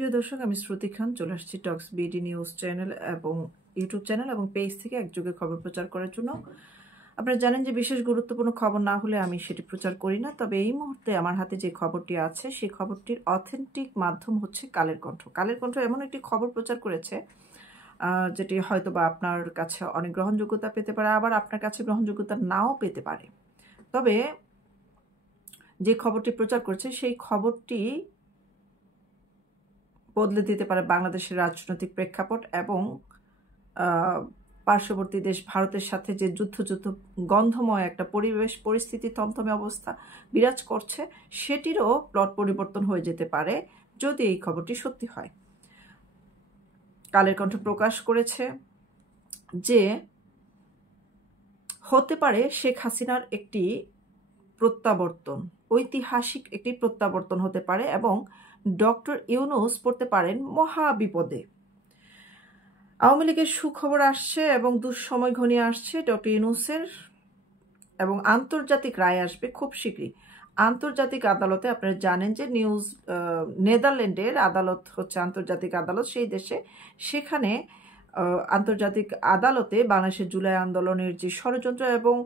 প্রিয় দর্শক, আমি শ্রুতি খান চলে আসছি টক্স বিডি নিউজ চ্যানেল এবং ইউটিউব চ্যানেল এবং পেজ থেকে একযোগে খবর প্রচার করার জন্য। আপনারা জানেন যে বিশেষ গুরুত্বপূর্ণ খবর না হলে আমি সেটি প্রচার করি না। তবে এই মুহূর্তে আমার হাতে যে খবরটি আছে সেই খবরটির অথেন্টিক মাধ্যম হচ্ছে কালের কণ্ঠ। কালের কণ্ঠ এমন একটি খবর প্রচার করেছে যেটি হয়তো বা আপনার কাছে অনেক গ্রহণযোগ্যতা পেতে পারে, আবার আপনার কাছে গ্রহণযোগ্যতা নাও পেতে পারে। তবে যে খবরটি প্রচার করছে সেই খবরটি বদলে দিতে পারে বাংলাদেশের রাজনৈতিক প্রেক্ষাপট এবং পার্শ্ববর্তী দেশ ভারতের সাথে যে যুদ্ধ গন্ধময় একটা পরিবেশ পরিস্থিতি থমথমে অবস্থা বিরাজ করছে সেটিরও প্লট পরিবর্তন হয়ে যেতে পারে যদি এই খবরটি সত্যি হয়। কালের কণ্ঠ প্রকাশ করেছে যে হতে পারে শেখ হাসিনার একটি প্রত্যাবর্তন, ঐতিহাসিক একটি প্রত্যাবর্তন হতে পারে এবং ডক্টর ইউনূস পড়তে পারেন মহা বিপদে। আওয়ামী লীগের সুখবর আসছে এবং দুঃসময় ঘনিয়ে আসছে ডক্টর ইউনূসের, এবং আন্তর্জাতিক রায় আসবে খুব শীঘ্রই। আন্তর্জাতিক আদালতে আপনারা জানেন যে নেদারল্যান্ডের আদালত হচ্ছে আন্তর্জাতিক আদালত সেই দেশে, সেখানে আন্তর্জাতিক আদালতে বাংলাদেশের জুলাই আন্দোলনের যে ষড়যন্ত্র এবং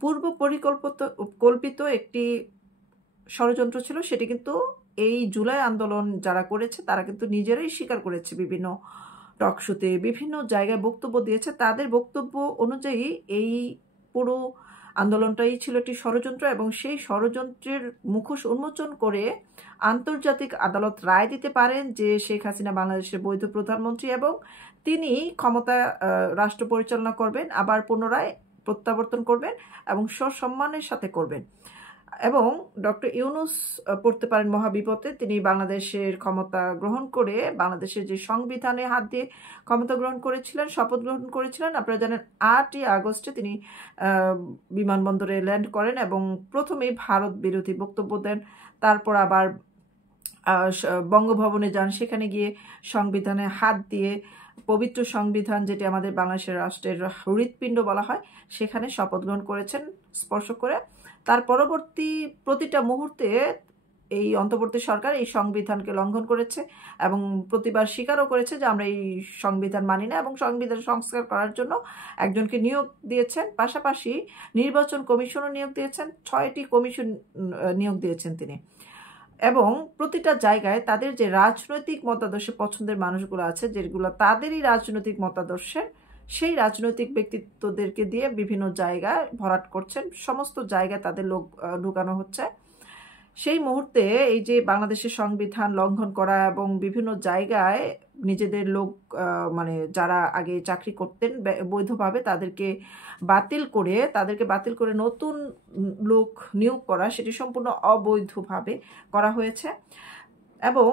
পূর্ব পরিকল্পিত একটি ষড়যন্ত্র ছিল সেটি কিন্তু এই জুলাই আন্দোলন যারা করেছে তারা কিন্তু নিজেরাই স্বীকার করেছে, বিভিন্ন টকশোতে বিভিন্ন জায়গায় বক্তব্য দিয়েছে। তাদের বক্তব্য অনুযায়ী এই পুরো আন্দোলনটাই ছিল একটি ষড়যন্ত্র এবং সেই ষড়যন্ত্রের মুখোশ উন্মোচন করে আন্তর্জাতিক আদালত রায় দিতে পারেন যে শেখ হাসিনা বাংলাদেশের বৈধ প্রধানমন্ত্রী এবং তিনি ক্ষমতা রাষ্ট্র পরিচালনা করবেন, আবার পুনরায় প্রত্যাবর্তন করবেন এবং সসম্মানের সাথে করবেন। এবং ডক্টর ইউনূস পড়তে পারেন মহাবিপদে। তিনি বাংলাদেশের ক্ষমতা গ্রহণ করে বাংলাদেশের যে সংবিধানে হাত দিয়ে ক্ষমতা গ্রহণ করেছিলেন, শপথ গ্রহণ করেছিলেন। আপনারা জানেন 8ই আগস্টে তিনি বিমানবন্দরে ল্যান্ড করেন এবং প্রথমেই ভারত বিরোধী বক্তব্য দেন, তারপর আবার বঙ্গভবনে যান, সেখানে গিয়ে সংবিধানে হাত দিয়ে পবিত্র সংবিধান যেটি আমাদের বাংলাদেশের রাষ্ট্রের হৃৎপিণ্ড বলা হয় সেখানে শপথ গ্রহণ করেছেন স্পর্শ করে। তার পরবর্তী প্রতিটা মুহূর্তে এই অন্তর্বর্তী সরকার এই সংবিধানকে লঙ্ঘন করেছে এবং প্রতিবার স্বীকারও করেছে যে আমরা এই সংবিধান মানি না এবং সংবিধান সংস্কার করার জন্য একজনকে নিয়োগ দিয়েছেন, পাশাপাশি নির্বাচন কমিশনও নিয়োগ দিয়েছেন, 6টি কমিশন নিয়োগ দিয়েছেন তিনি। এবং প্রতিটা জায়গায় তাদের যে রাজনৈতিক মতাদর্শে পছন্দের মানুষগুলো আছে, যেগুলো তাদেরই রাজনৈতিক মতাদর্শের, সেই রাজনৈতিক ব্যক্তিত্বদেরকে দিয়ে বিভিন্ন জায়গায় ভরাট করছেন, সমস্ত জায়গায় তাদের লোক ঢুকানো হচ্ছে। সেই মুহূর্তে এই যে বাংলাদেশের সংবিধান লঙ্ঘন করা এবং বিভিন্ন জায়গায় নিজেদের লোক মানে যারা আগে চাকরি করতেন বৈধভাবে তাদেরকে বাতিল করে নতুন লোক নিয়োগ করা, সেটি সম্পূর্ণ অবৈধভাবে করা হয়েছে। এবং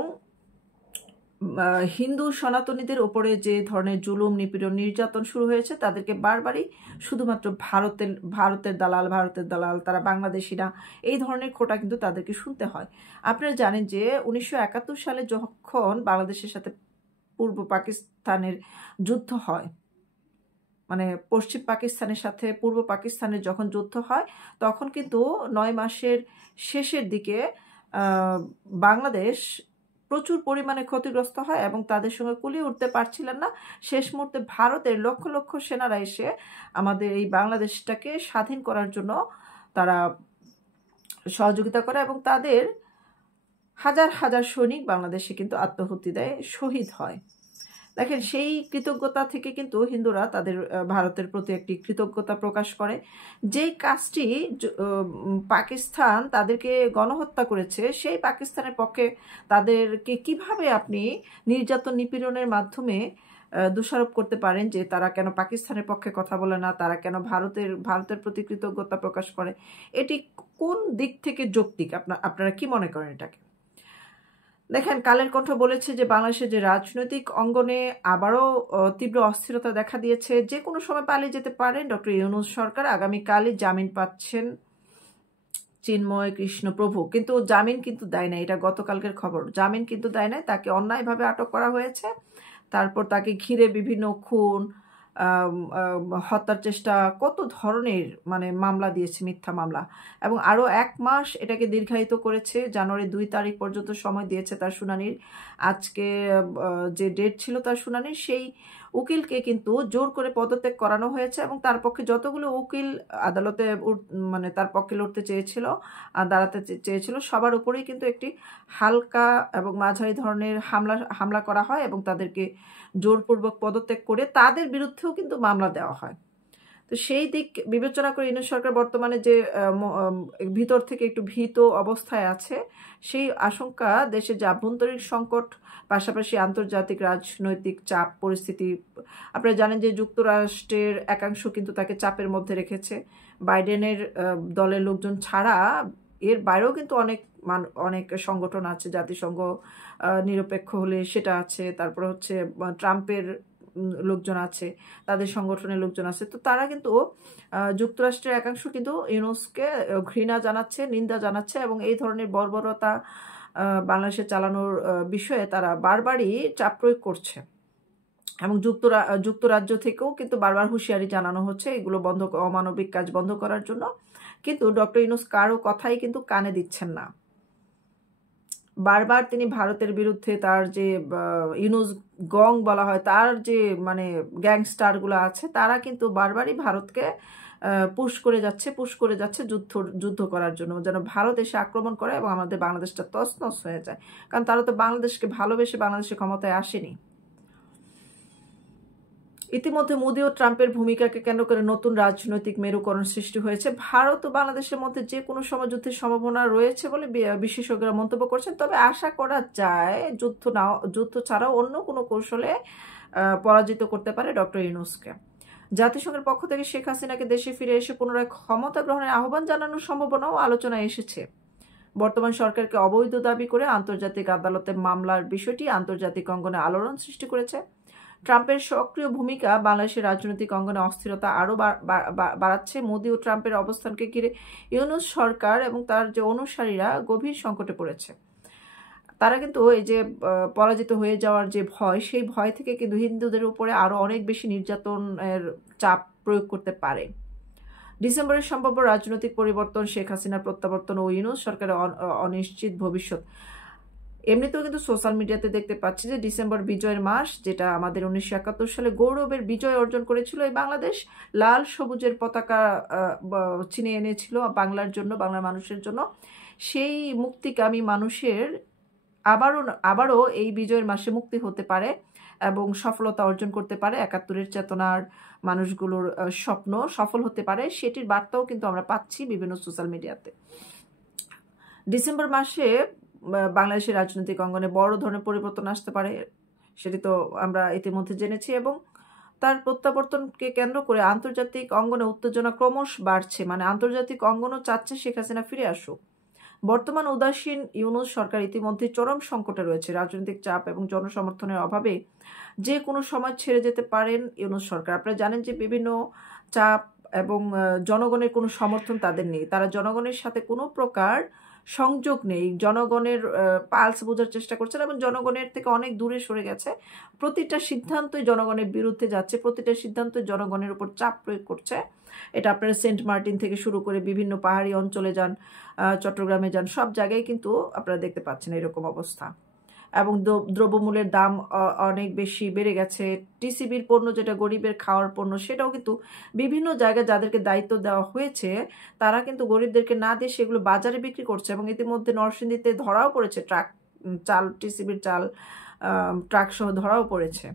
হিন্দু সনাতনীদের ওপরে যে ধরনের জুলুম নিপীড়ন নির্যাতন শুরু হয়েছে তাদেরকে বারবারই শুধুমাত্র ভারতের দালাল, তারা বাংলাদেশি না, এই ধরনের খোঁটা কিন্তু তাদেরকে শুনতে হয়। আপনারা জানেন যে 1971 সালে যখন বাংলাদেশের সাথে পূর্ব পাকিস্তানের যুদ্ধ হয়, মানে পশ্চিম পাকিস্তানের সাথে পূর্ব পাকিস্তানের যখন যুদ্ধ হয় তখন কিন্তু 9 মাসের শেষের দিকে বাংলাদেশ প্রচুর পরিমাণে ক্ষতিগ্রস্ত হয় এবং তাদের সঙ্গে কুলিয়ে উঠতে পারছিলেন না। শেষ মুহূর্তে ভারতের লক্ষ লক্ষ সেনারা এসে আমাদের এই বাংলাদেশটাকে স্বাধীন করার জন্য তারা সহযোগিতা করে এবং তাদের হাজার হাজার সৈনিক বাংলাদেশে কিন্তু আত্মাহুতি দেয়, শহীদ হয়। দেখেন, সেই কৃতজ্ঞতা থেকে কিন্তু হিন্দুরা তাদের ভারতের প্রতি একটি কৃতজ্ঞতা প্রকাশ করে। যেই কাজটি পাকিস্তান তাদেরকে গণহত্যা করেছে, সেই পাকিস্তানের পক্ষে তাদেরকে কিভাবে আপনি নির্যাতন নিপীড়নের মাধ্যমে দোষারোপ করতে পারেন যে তারা কেন পাকিস্তানের পক্ষে কথা বলে না, তারা কেন ভারতের প্রতি কৃতজ্ঞতা প্রকাশ করে? এটি কোন দিক থেকে যৌক্তিক? আপনারা কি মনে করেন এটাকে? দেখেন, কালের কণ্ঠ বলেছে যে বাংলাদেশের যে রাজনৈতিক অঙ্গনে আবারও তীব্র অস্থিরতা দেখা দিয়েছে, যে কোনো সময় পালিয়ে যেতে পারেন ডক্টর ইউনূস সরকার। আগামীকালই জামিন পাচ্ছেন চিন্ময় কৃষ্ণ প্রভু, কিন্তু জামিন কিন্তু দেয় না, এটা গতকালকের খবর। জামিন কিন্তু দেয় না, তাকে অন্যায়ভাবে আটক করা হয়েছে। তারপর তাকে ঘিরে বিভিন্ন খুন, হত্যার চেষ্টা, কত ধরনের মানে মামলা দিয়েছে, মিথ্যা মামলা, এবং আরও 1 মাস এটাকে দীর্ঘায়িত করেছে। জানুয়ারি 2 তারিখ পর্যন্ত সময় দিয়েছে তার শুনানির। আজকে যে ডেট ছিল তার শুনানির, সেই উকিলকে কিন্তু জোর করে পদত্যাগ করানো হয়েছে, এবং তার পক্ষে যতগুলো উকিল আদালতে মানে তার পক্ষে লড়তে চেয়েছিল, দাঁড়াতে চেয়েছিল, সবার উপরেই কিন্তু একটি হালকা এবং মাঝারি ধরনের হামলা করা হয়, এবং তাদেরকে জোরপূর্বক পদত্যাগ করে তাদের বিরুদ্ধেও কিন্তু মামলা দেওয়া হয়। তো সেই দিক বিবেচনা করে ইউনূস সরকার বর্তমানে যে ভিতর থেকে একটু ভীত অবস্থায় আছে, সেই আশঙ্কা দেশের যে আভ্যন্তরীণ সংকট, পাশাপাশি আন্তর্জাতিক রাজনৈতিক চাপ পরিস্থিতি, আপনারা জানেন যে যুক্তরাষ্ট্রের একাংশ কিন্তু তাকে চাপের মধ্যে রেখেছে। বাইডেনের দলের লোকজন ছাড়া এর বাইরেও কিন্তু অনেক সংগঠন আছে, জাতিসংঘ নিরপেক্ষ হলে সেটা আছে, তারপর হচ্ছে ট্রাম্পের লোকজন আছে, তাদের সংগঠনের লোকজন আছে। তো তারা কিন্তু যুক্তরাষ্ট্রের একাংশ কিন্তু ইউনূসকে ঘৃণা জানাচ্ছে, নিন্দা জানাচ্ছে, এবং এই ধরনের বর্বরতা বাংলাদেশে চালানোর বিষয়ে তারা বারবারই চাপ প্রয়োগ করছে, এবং যুক্তরাজ্য থেকেও কিন্তু বারবার হুঁশিয়ারি জানানো হচ্ছে এগুলো অমানবিক কাজ বন্ধ করার জন্য। কিন্তু ডক্টর ইউনূস কারো কথাই কিন্তু কানে দিচ্ছেন না। বারবার তিনি ভারতের বিরুদ্ধে তার যে ইউনূস গং বলা হয়, তার যে মানে গ্যাংস্টারগুলো আছে, তারা কিন্তু বারবারই ভারতকে পুশ করে যাচ্ছে যুদ্ধ করার জন্য, যেন ভারত এসে আক্রমণ করে এবং আমাদের বাংলাদেশটা তছনছ হয়ে যায়। কারণ তারা তো বাংলাদেশকে ভালোবেসে বাংলাদেশের ক্ষমতায় আসেনি। ইতিমধ্যে মোদি ও ট্রাম্পের ভূমিকাকে কেন্দ্র করে নতুন রাজনৈতিক মেরুকরণ সৃষ্টি হয়েছে। ভারত ও বাংলাদেশের মধ্যে যে কোনো সময় যুদ্ধের সম্ভাবনা রয়েছে বলে বিশেষজ্ঞরা মন্তব্য করছেন। তবে আশা করা যায় যুদ্ধ ছাড়াও অন্য কোনো কৌশলে পরাজিত করতে পারে ডক্টর ইউনূসকে। জাতিসংঘের পক্ষ থেকে শেখ হাসিনাকে দেশে ফিরে এসে পুনরায় ক্ষমতা গ্রহণের আহ্বান জানানোর সম্ভাবনাও আলোচনায় এসেছে। বর্তমান সরকারকে অবৈধ দাবি করে আন্তর্জাতিক আদালতে মামলার বিষয়টি আন্তর্জাতিক অঙ্গনে আলোড়ন সৃষ্টি করেছে। ট্রাম্পের সক্রিয় ভূমিকা বাংলাদেশের রাজনৈতিক অঙ্গনে অস্থিরতা আরও বাড়াচ্ছে। মোদি ও ট্রাম্পের অবস্থানকে ঘিরে ইউনূস সরকার এবং তার যে অনুসারীরা গভীর সংকটে পড়েছে। তারা কিন্তু এই যে পরাজিত হয়ে যাওয়ার যে ভয়, সেই ভয় থেকে কিন্তু হিন্দুদের উপরে আরও অনেক বেশি নির্যাতনের চাপ প্রয়োগ করতে পারে। ডিসেম্বরের সম্ভাব্য রাজনৈতিক পরিবর্তন, শেখ হাসিনার প্রত্যাবর্তন ও ইউনূস সরকারের অনিশ্চিত ভবিষ্যৎ। এমনিতেও কিন্তু সোশ্যাল মিডিয়াতে দেখতে পাচ্ছি যে ডিসেম্বর বিজয়ের মাস, যেটা আমাদের 1971 সালে গৌরবের বিজয় অর্জন করেছিল এই বাংলাদেশ, লাল সবুজের পতাকা ছিনিয়ে এনেছিল বাংলার জন্য, বাংলার মানুষের জন্য। সেই মুক্তিকামী মানুষের আবারও এই বিজয়ের মাসে মুক্তি হতে পারে এবং সফলতা অর্জন করতে পারে। 71-এর চেতনার মানুষগুলোর স্বপ্ন সফল হতে পারে, সেটির বার্তাও কিন্তু আমরা পাচ্ছি বিভিন্ন সোশ্যাল মিডিয়াতে। ডিসেম্বর মাসে বাংলাদেশের রাজনৈতিক অঙ্গনে বড় ধরনের পরিবর্তন আসতে পারে, সেটি তো আমরা ইতিমধ্যে জেনেছি, এবং তার প্রত্যাবর্তনকে কেন্দ্র করে আন্তর্জাতিক অঙ্গনে উত্তেজনা ক্রমশ বাড়ছে। মানে আন্তর্জাতিক অঙ্গনও চাচ্ছে শেখ হাসিনা ফিরে আসুক। বর্তমান উদাসীন ইউনূস সরকার ইতিমধ্যে চরম সংকটে রয়েছে। রাজনৈতিক চাপ এবং জনসমর্থনের অভাবে যে কোনো সময় ছেড়ে যেতে পারেন ইউনূস সরকার। আপনারা জানেন যে বিভিন্ন চাপ এবং জনগণের কোনো সমর্থন তাদের নেই, তারা জনগণের সাথে কোনো প্রকার সংযোগ নেই, জনগণের পালস বোঝার চেষ্টা করছেন এবং জনগণের থেকে অনেক দূরে সরে গেছে। প্রতিটা সিদ্ধান্তই জনগণের বিরুদ্ধে যাচ্ছে, প্রতিটা সিদ্ধান্ত জনগণের উপর চাপ প্রয়োগ করছে। এটা আপনারা সেন্ট মার্টিন থেকে শুরু করে বিভিন্ন পাহাড়ি অঞ্চলে যান, চট্টগ্রামে যান, সব জায়গায় কিন্তু আপনারা দেখতে পাচ্ছেন এরকম অবস্থা। এবং দ্রব্যমূল্যের দাম অনেক বেশি বেড়ে গেছে। টিসিবির পণ্য, যেটা গরিবের খাওয়ার পণ্য, সেটাও কিন্তু বিভিন্ন জায়গায় যাদেরকে দায়িত্ব দেওয়া হয়েছে তারা কিন্তু গরিবদেরকে না দিয়ে সেগুলো বাজারে বিক্রি করছে। এবং ইতিমধ্যে নরসিংদীতে ধরাও পড়েছে চাল, টিসিবির চাল ট্রাক সহ ধরাও পড়েছে।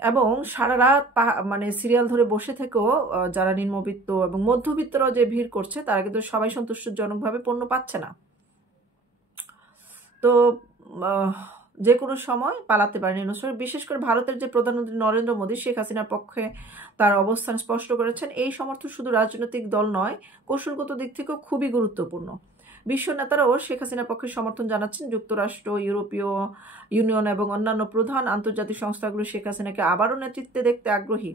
এবং সারা রাত মানে সিরিয়াল ধরে বসে থেকেও যারা নিম্নবিত্ত এবং মধ্যবিত্তরাও যে ভিড় করছে, তারা কিন্তু সবাই সন্তুষ্টজনকভাবে পণ্য পাচ্ছে না। তো যে কোনো সময় পালাতে পারেন ইউনূস। বিশেষ করে ভারতের যে প্রধানমন্ত্রী নরেন্দ্র মোদী শেখ হাসিনার পক্ষে তার অবস্থান স্পষ্ট করেছেন। এই সমর্থন শুধু রাজনৈতিক দল নয়, কৌশলগত দিক থেকেও খুবই গুরুত্বপূর্ণ। বিশ্ব নেতারাও শেখ হাসিনার পক্ষে সমর্থন জানাচ্ছেন। যুক্তরাষ্ট্র, ইউরোপীয় ইউনিয়ন এবং অন্যান্য প্রধান আন্তর্জাতিক সংস্থাগুলো শেখ হাসিনাকে আবারও নেতৃত্বে দেখতে আগ্রহী।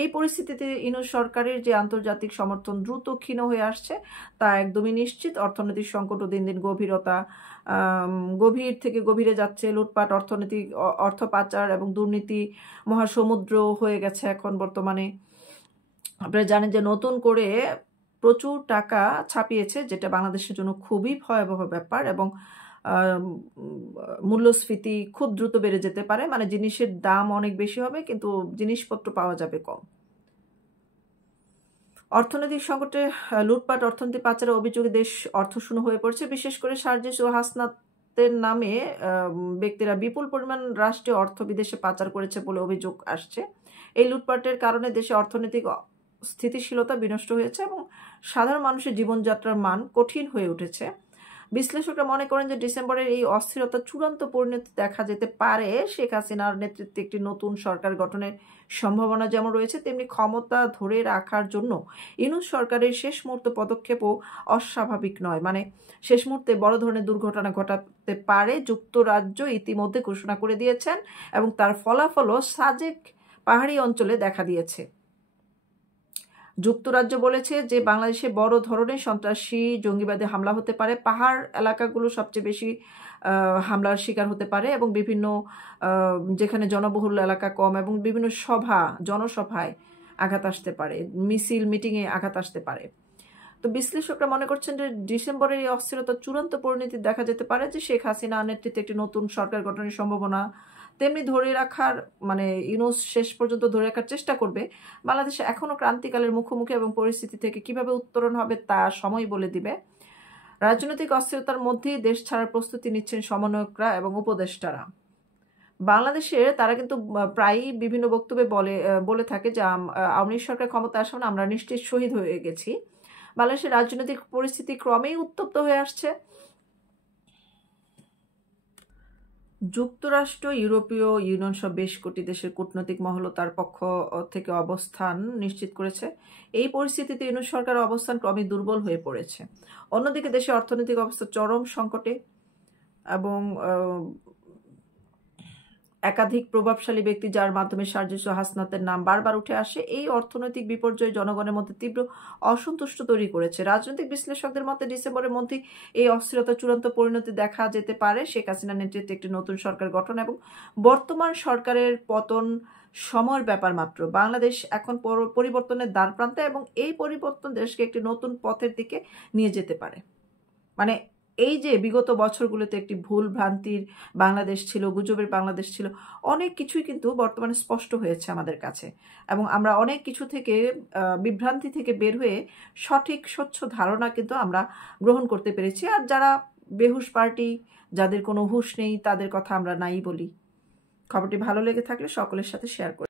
এই পরিস্থিতিতে ইউনূস সরকারের যে আন্তর্জাতিক সমর্থন দ্রুত ক্ষীণ হয়ে আসছে তা একদমই নিশ্চিত। অর্থনৈতিক সংকটও দিন দিন গভীর থেকে গভীরে যাচ্ছে। লুটপাট, অর্থ পাচার এবং দুর্নীতি মহাসমুদ্র হয়ে গেছে এখন বর্তমানে। আপনারা জানেন যে নতুন করে প্রচুর টাকা ছাপিয়েছে, যেটা বাংলাদেশের জন্য খুবই ভয়াবহ ব্যাপার। এবং মূল্যস্ফীতি খুব দ্রুত বেড়ে যেতে পারে, মানে জিনিসের দাম অনেক বেশি হবে কিন্তু জিনিসপত্র পাওয়া যাবে কম। অর্থনৈতিক সংকটে লুটপাট, অর্থনীতি পাচারের অভিযোগে দেশ অর্থশূন্য হয়ে পড়ছে। বিশেষ করে সার্জিস ও হাসনাতের নামে ব্যক্তিরা বিপুল পরিমাণ রাষ্ট্রীয় অর্থ বিদেশে পাচার করেছে বলে অভিযোগ আসছে। এই লুটপাটের কারণে দেশে অর্থনৈতিক স্থিতিশীলতা বিনষ্ট হয়েছে এবং সাধারণ মানুষের জীবনযাত্রার মান কঠিন হয়ে উঠেছে। বিশ্লেষকরা মনে করেন যে ডিসেম্বরের এই অস্থিরতা চূড়ান্ত পরিণতি দেখা যেতে পারে শেখ হাসিনার নেতৃত্বে একটি নতুন সরকার গঠনের সম্ভাবনা যেমন রয়েছে, তেমনি ক্ষমতা ধরে রাখার জন্য ইউনূস সরকারের শেষ মুহূর্ত পদক্ষেপও অস্বাভাবিক নয়। মানে শেষ মুহূর্তে বড় ধরনের দুর্ঘটনা ঘটাতে পারে। যুক্তরাজ্য ইতিমধ্যে ঘোষণা করে দিয়েছেন এবং তার ফলাফলও সাজেক পাহাড়ি অঞ্চলে দেখা দিয়েছে। যুক্তরাজ্য বলেছে যে বাংলাদেশে বড় ধরনের সন্ত্রাসী জঙ্গিবাদী হামলা হতে পারে। পাহাড় এলাকাগুলো সবচেয়ে বেশি হামলার শিকার হতে পারে এবং বিভিন্ন যেখানে জনবহুল এলাকা কম এবং বিভিন্ন জনসভায় আঘাত আসতে পারে, মিটিংয়ে আঘাত আসতে পারে। তো বিশ্লেষকরা মনে করছেন যে ডিসেম্বরের এই অস্থিরতা চূড়ান্ত পরিণতি দেখা যেতে পারে যে শেখ হাসিনা নেতৃত্বে একটি নতুন সরকার গঠনের সম্ভাবনা, তেমনি ধরে রাখার মানে ইউনূস শেষ পর্যন্ত ধরে রাখার চেষ্টা করবে। বাংলাদেশে এখনো ক্রান্তিকালের মুখোমুখি এবং পরিস্থিতি থেকে কিভাবে উত্তরণ হবে তা সময় বলে দিবে। রাজনৈতিক অস্থিরতার মধ্যেই দেশ ছাড়ার প্রস্তুতি নিচ্ছেন সমন্বয়করা এবং উপদেষ্টারা। বাংলাদেশের তারা কিন্তু প্রায়ই বিভিন্ন বক্তব্যে বলে থাকে যে আওয়ামী লীগ সরকার ক্ষমতা আসা মানে আমরা নিশ্চিত শহীদ হয়ে গেছি। বাংলাদেশের রাজনৈতিক পরিস্থিতি ক্রমেই উত্তপ্ত হয়ে আসছে। যুক্তরাষ্ট্র, ইউরোপীয় ইউনিয়ন সহ বেশ কটি দেশের কূটনৈতিক মহলও তার পক্ষ থেকে অবস্থান নিশ্চিত করেছে। এই পরিস্থিতিতে ইউনূস সরকারের অবস্থান ক্রমেই দুর্বল হয়ে পড়েছে। অন্যদিকে দেশের অর্থনৈতিক অবস্থা চরম সংকটে এবং একাধিক প্রভাবশালী ব্যক্তি যার মাধ্যমে সার্জিস ও হাসনাতের নাম বারবার উঠে আসে, এই অর্থনৈতিক বিপর্যয় জনগণের মধ্যে তীব্র অসন্তুষ্ট তৈরি করেছে। রাজনৈতিক বিশ্লেষকদের মতে ডিসেম্বরের মধ্যেই এই অস্থিরতা চূড়ান্ত পরিণতি দেখা যেতে পারে। শেখ হাসিনার নেতৃত্বে একটি নতুন সরকার গঠন এবং বর্তমান সরকারের পতন সময়ের ব্যাপার মাত্র। বাংলাদেশ এখন পরিবর্তনের দ্বারপ্রান্তে এবং এই পরিবর্তন দেশকে একটি নতুন পথের দিকে নিয়ে যেতে পারে। মানে এই যে বিগত বছরগুলোতে একটি ভুল ভ্রান্তির বাংলাদেশ ছিল, গুজবের বাংলাদেশ ছিল, অনেক কিছুই কিন্তু বর্তমানে স্পষ্ট হয়েছে আমাদের কাছে এবং আমরা অনেক কিছু থেকে বিভ্রান্তি থেকে বের হয়ে সঠিক স্বচ্ছ ধারণা কিন্তু আমরা গ্রহণ করতে পেরেছি। আর যারা বেহুশ পার্টি, যাদের কোনো হুঁশ নেই, তাদের কথা আমরা নাই বলি। খবরটি ভালো লেগে থাকলে সকলের সাথে শেয়ার করি।